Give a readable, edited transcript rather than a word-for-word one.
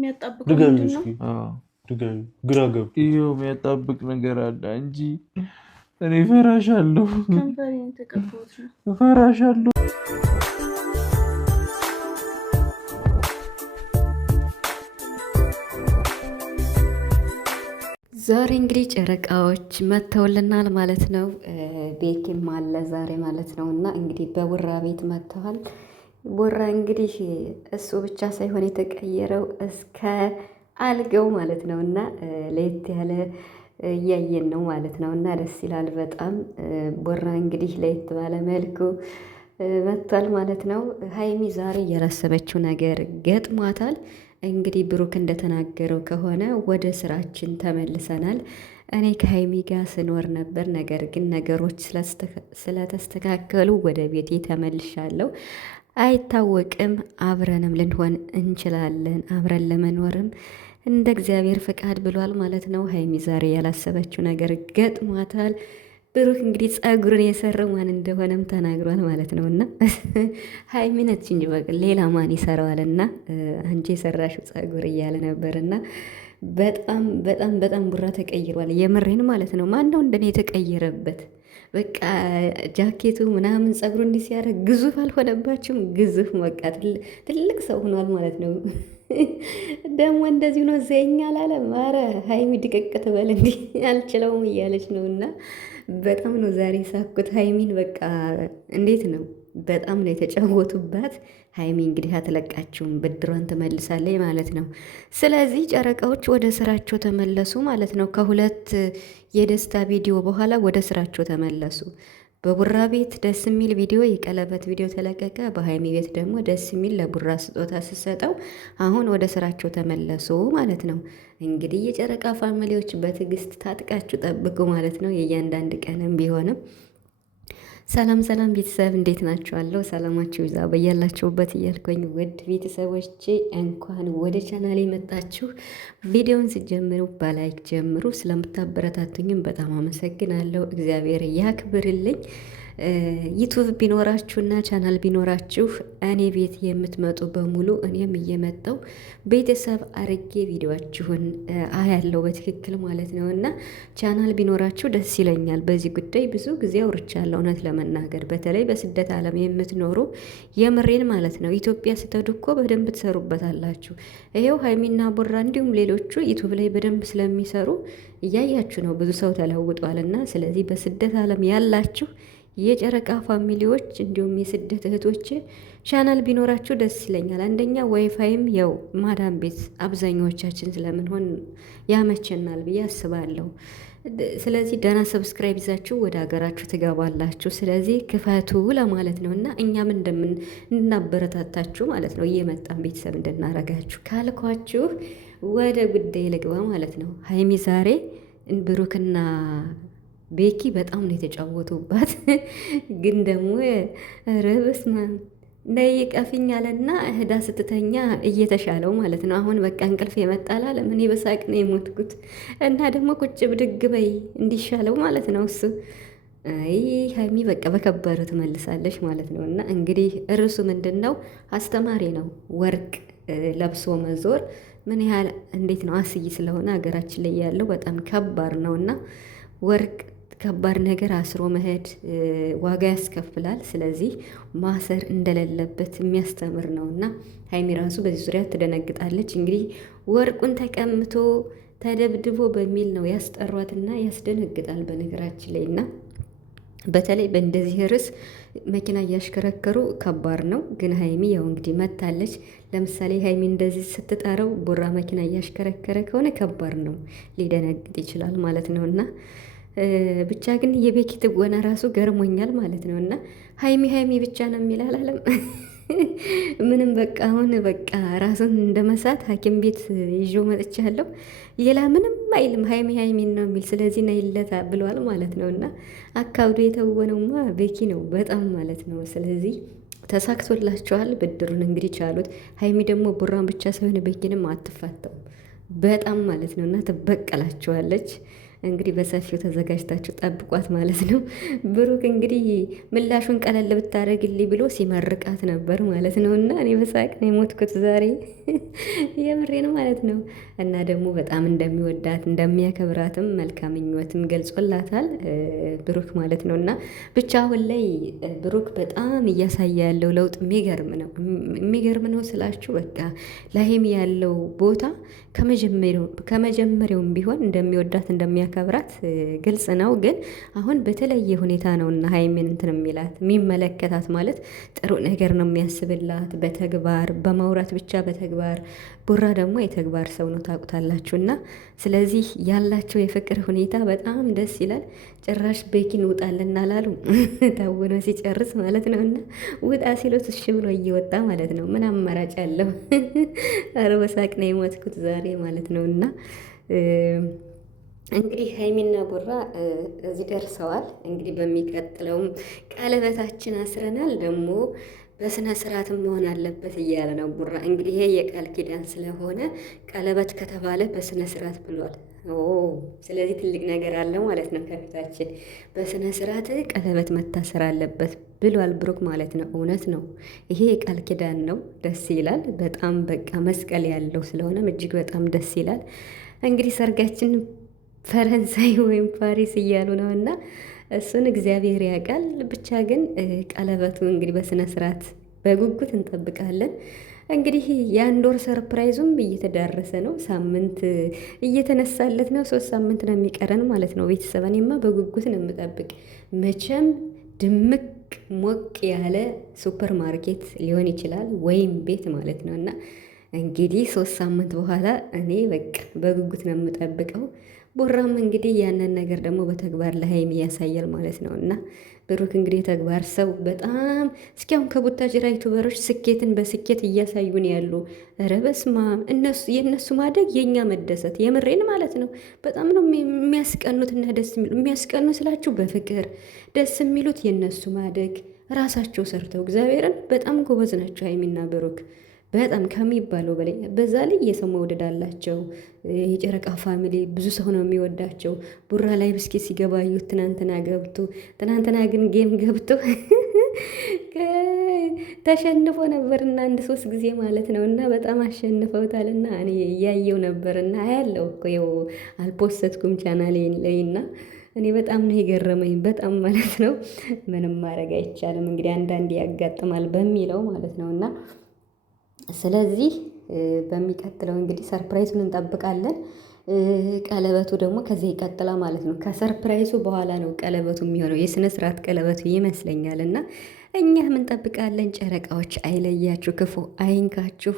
የሚያጣብቅ ድገሚ ምንድን ነው? እስኪ ድገሚ። ግራ ገብ ይኸው የሚያጣብቅ ነገር አለ እንጂ እኔ እፈራሻለሁ። ከንፈሬን ተቀባሁት ነው። እፈራሻለሁ። ዛሬ እንግዲህ ጨረቃዎች መጥተውልናል ማለት ነው። ቤኪም አለ ዛሬ ማለት ነው። እና እንግዲህ በቡራ ቤት መጥተዋል። ቡራ እንግዲህ እሱ ብቻ ሳይሆን የተቀየረው እስከ አልገው ማለት ነው። እና ለየት ያለ እያየን ነው ማለት ነው። እና ደስ ይላል በጣም ቡራ እንግዲህ ለየት ባለ መልኩ መጥቷል ማለት ነው። ሀይሚ ዛሬ ያላሰበችው ነገር ገጥሟታል። እንግዲህ ብሩክ እንደተናገረው ከሆነ ወደ ስራችን ተመልሰናል። እኔ ከሀይሚ ጋር ስኖር ነበር፣ ነገር ግን ነገሮች ስለተስተካከሉ ወደ ቤቴ ተመልሻለሁ። አይታወቅም፣ አብረንም ልንሆን እንችላለን፣ አብረን ለመኖርም እንደ እግዚአብሔር ፈቃድ ብሏል ማለት ነው። ሀይሚ ዛሬ ያላሰበችው ነገር ገጥሟታል። ብሩክ እንግዲህ ጸጉርን የሰራው ማን እንደሆነም ተናግሯል ማለት ነው። እና ሀይሚ ነች እንጂ በቃ ሌላ ማን ይሰራዋል? እና አንቺ የሰራሽው ጸጉር እያለ ነበር። እና በጣም በጣም በጣም ቡራ ተቀይሯል። የምሬን ማለት ነው። ማን ነው እንደኔ የተቀየረበት? በቃ ጃኬቱ ምናምን ጸጉሩ እንዲህ ሲያደርግ ግዙፍ አልሆነባችሁም? ግዙፍ በቃ ትልቅ ሰው ሆኗል ማለት ነው። ደግሞ እንደዚህ ነው ዘኛ አላለም። ኧረ ሀይሚ ድቅቅ ትበል እንዲህ አልችለውም እያለች ነው። እና በጣም ነው ዛሬ ሳኩት ሀይሚን። በቃ እንዴት ነው በጣም ነው የተጫወቱባት። ሀይሚ እንግዲህ አትለቃችሁም፣ ብድሯን ትመልሳለች ማለት ነው። ስለዚህ ጨረቃዎች ወደ ስራቸው ተመለሱ ማለት ነው። ከሁለት የደስታ ቪዲዮ በኋላ ወደ ስራቸው ተመለሱ። በቡራ ቤት ደስ የሚል ቪዲዮ የቀለበት ቪዲዮ ተለቀቀ። በሀይሚ ቤት ደግሞ ደስ የሚል ለቡራ ስጦታ ስሰጠው አሁን ወደ ስራቸው ተመለሱ ማለት ነው። እንግዲህ የጨረቃ ፋሚሊዎች በትዕግስት ታጥቃችሁ ጠብቁ ማለት ነው። የእያንዳንድ ቀንም ቢሆንም ሰላም ሰላም ቤተሰብ እንዴት ናችኋለሁ? ሰላማችሁ ይዛ በያላችሁበት እያልኩኝ ውድ ቤተሰቦቼ እንኳን ወደ ቻናሌ መጣችሁ። ቪዲዮውን ሲጀምሩ በላይክ ጀምሩ። ስለምታበረታቱኝም በጣም አመሰግናለሁ። እግዚአብሔር ያክብርልኝ። ዩቱብ ቢኖራችሁና ቻናል ቢኖራችሁ እኔ ቤት የምትመጡ በሙሉ እኔም እየመጣው ቤተሰብ አርጌ ቪዲዮችሁን አያለው በትክክል ማለት ነው። እና ቻናል ቢኖራችሁ ደስ ይለኛል። በዚህ ጉዳይ ብዙ ጊዜ አውርቻለሁ። እውነት ለመናገር በተለይ በስደት ዓለም የምትኖሩ የምሬን ማለት ነው። ኢትዮጵያ ስትሄዱ እኮ በደንብ ትሰሩበታላችሁ። ይኸው ሀይሚና ቡራ እንዲሁም ሌሎቹ ዩቱብ ላይ በደንብ ስለሚሰሩ እያያችሁ ነው። ብዙ ሰው ተለውጧልና ስለዚህ በስደት ዓለም ያላችሁ የጨረቃ ፋሚሊዎች እንዲሁም የስደት እህቶች ቻናል ቢኖራችሁ ደስ ይለኛል። አንደኛ ዋይፋይም ያው ማዳም ቤት አብዛኛዎቻችን ስለምንሆን ያመቸናል ብዬ አስባለሁ። ስለዚህ ደህና ሰብስክራይብ ይዛችሁ ወደ ሀገራችሁ ትገባላችሁ። ስለዚህ ክፈቱ ለማለት ነው። እና እኛም እንድናበረታታችሁ ማለት ነው። እየመጣን ቤተሰብ እንድናረጋችሁ ካልኳችሁ ወደ ጉዳይ ልግባ ማለት ነው። ሀይሚ ዛሬ ብሩክና ቤኪ በጣም ነው የተጫወቱባት። ግን ደግሞ ርብስ ነይ ቀፊኝ አለና እህዳ ስትተኛ እየተሻለው ማለት ነው። አሁን በቃ እንቅልፍ የመጣል አለ። ምን በሳቅ ነው የሞትኩት። እና ደግሞ ቁጭ ብድግ በይ እንዲሻለው ማለት ነው እሱ። አይ ሀይሚ በቃ በከባዱ ትመልሳለች ማለት ነው። እና እንግዲህ እርሱ ምንድን ነው? አስተማሪ ነው። ወርቅ ለብሶ መዞር ምን ያህል እንዴት ነው አስይ ስለሆነ ሀገራችን ላይ ያለው በጣም ከባድ ነው። እና ወርቅ ከባድ ነገር አስሮ መሄድ ዋጋ ያስከፍላል። ስለዚህ ማሰር እንደሌለበት የሚያስተምር ነው። እና ሀይሚ ራሱ በዚህ ዙሪያ ትደነግጣለች። እንግዲህ ወርቁን ተቀምቶ ተደብድቦ በሚል ነው ያስጠሯትና ያስደነግጣል በነገራችን ላይ። እና በተለይ በእንደዚህ ርዕስ መኪና እያሽከረከሩ ከባድ ነው። ግን ሀይሚ ያው እንግዲህ መታለች። ለምሳሌ ሀይሚ እንደዚህ ስትጠራው ቡራ መኪና እያሽከረከረ ከሆነ ከባድ ነው፣ ሊደነግጥ ይችላል ማለት ነው። እና ብቻ ግን የቤኪ ትወና ራሱ ገርሞኛል ማለት ነው። እና ሀይሚ ሀይሚ ብቻ ነው የሚል አላለም። ምንም በቃ አሁን በቃ ራሱን እንደመሳት ሐኪም ቤት ይዞ መጥቻለሁ። ሌላ ምንም አይልም። ሀይሚ ሀይሚን ነው የሚል። ስለዚህ ነይለታ ብሏል ማለት ነው። እና አካብዶ የተወነውማ ቤኪ ነው በጣም ማለት ነው። ስለዚህ ተሳክቶላቸዋል። ብድሩን እንግዲህ ቻሉት። ሀይሚ ደግሞ ቡራን ብቻ ሳይሆን ቤኪንም አትፋተው በጣም ማለት ነው። እና ትበቀላቸዋለች። እንግዲህ በሰፊው ተዘጋጅታችሁ ጠብቋት ማለት ነው። ብሩክ እንግዲህ ምላሹን ቀለል ብታደርግልኝ ብሎ ሲመርቃት ነበር ማለት ነው። እና እኔ በሳቅ ነው የሞትኩት ዛሬ የምሬን ማለት ነው። እና ደግሞ በጣም እንደሚወዳት እንደሚያከብራትም መልካም ምኞትም ገልጾላታል ብሩክ ማለት ነው። እና ብቻ አሁን ላይ ብሩክ በጣም እያሳየ ያለው ለውጥ የሚገርም ነው ስላችሁ በቃ ለሀይሚ ያለው ቦታ ከመጀመሪያውም ቢሆን እንደሚወዳት እንደሚያከብራት ግልጽ ነው። ግን አሁን በተለየ ሁኔታ ነው እና ሀይሚን እንትን የሚላት የሚመለከታት ማለት ጥሩ ነገር ነው የሚያስብላት በተግባር በማውራት ብቻ በተግባር ቡራ ደግሞ የተግባር ሰው ነው ታውቁታላችሁ። እና ስለዚህ ያላቸው የፍቅር ሁኔታ በጣም ደስ ይላል። ጭራሽ ቤኪን ውጣልና ላሉ ታውኖ ሲጨርስ ማለት ነው። እና ውጣ ሲሉት እሺ ብሎ እየወጣ ማለት ነው። ምን አማራጭ አለው? ኧረ በሳቅ ነው የሞትኩት ዛሬ ማለት ነው። እና እንግዲህ ሀይሚና ቡራ እዚህ ደርሰዋል። እንግዲህ በሚቀጥለውም ቀለበታችን አስረናል ደግሞ በስነ ስርዓትም መሆን አለበት እያለ ነው ቡራ። እንግዲህ ይሄ የቃል ኪዳን ስለሆነ ቀለበት ከተባለ በስነ ስርዓት ብሏል። ስለዚህ ትልቅ ነገር አለ ማለት ነው ከፊታችን። በስነ ስርዓት ቀለበት መታሰር አለበት ብሏል ብሩክ ማለት ነው። እውነት ነው። ይሄ የቃል ኪዳን ነው። ደስ ይላል በጣም በቃ መስቀል ያለው ስለሆነም እጅግ በጣም ደስ ይላል። እንግዲህ ሰርጋችን ፈረንሳይ ወይም ፓሪስ እያሉ ነው እና እሱን እግዚአብሔር ያውቃል። ብቻ ግን ቀለበቱ እንግዲህ በስነ ስርዓት በጉጉት እንጠብቃለን። እንግዲህ የአንድ ወር ሰርፕራይዙም እየተዳረሰ ነው። ሳምንት እየተነሳለት ነው። 3 ሳምንት ነው የሚቀረን ማለት ነው። ቤተሰብ እኔማ በጉጉት ነው የምጠብቅ። መቼም ድምቅ ሞቅ ያለ ሱፐር ማርኬት ሊሆን ይችላል ወይም ቤት ማለት ነው። እና እንግዲህ 3 ሳምንት በኋላ እኔ በቃ በጉጉት ነው የምጠብቀው። ቡራም እንግዲህ ያንን ነገር ደግሞ በተግባር ለሀይሚ ያሳያል ማለት ነው። እና ብሩክ እንግዲህ የተግባር ሰው በጣም እስኪ አሁን ከቡታጅራ ዩቱበሮች ስኬትን በስኬት እያሳዩን ያሉ ኧረ በስመ አብ የእነሱ ማደግ የእኛ መደሰት የምሬን ማለት ነው። በጣም ነው የሚያስቀኑትና ደስ የሚሉ የሚያስቀኑ ስላችሁ በፍቅር ደስ የሚሉት የእነሱ ማደግ ራሳቸው ሰርተው እግዚአብሔርን በጣም ጎበዝ ናቸው ሀይሚና ብሩክ በጣም ከሚባለው በላይ። በዛ ላይ የሰው መውደድ አላቸው። የጨረቃ ፋሚሊ ብዙ ሰው ነው የሚወዳቸው። ቡራ ላይ ብስኪ ሲገባ እዩት። ትናንትና ግን ጌም ገብቶ ተሸንፎ ነበርና 1-3 ጊዜ ማለት ነው። እና በጣም አሸንፈውታልና እኔ እያየው ነበርና ያለው እኮ ይኸው አልፖስትኩም ቻናሌ ላይ እና እኔ በጣም ነው የገረመኝ በጣም ማለት ነው። ምንም ማድረግ አይቻልም እንግዲህ አንዳንዴ ያጋጥማል በሚለው ማለት ነው። እና ስለዚህ በሚቀጥለው እንግዲህ ሰርፕራይዙን እንጠብቃለን። ቀለበቱ ደግሞ ከዚህ ይቀጥላል ማለት ነው። ከሰርፕራይዙ በኋላ ነው ቀለበቱ የሚሆነው የስነ ስርዓት ቀለበቱ ይመስለኛል። እና እኛም እንጠብቃለን። ጨረቃዎች አይለያችሁ፣ ክፉ አይንካችሁ።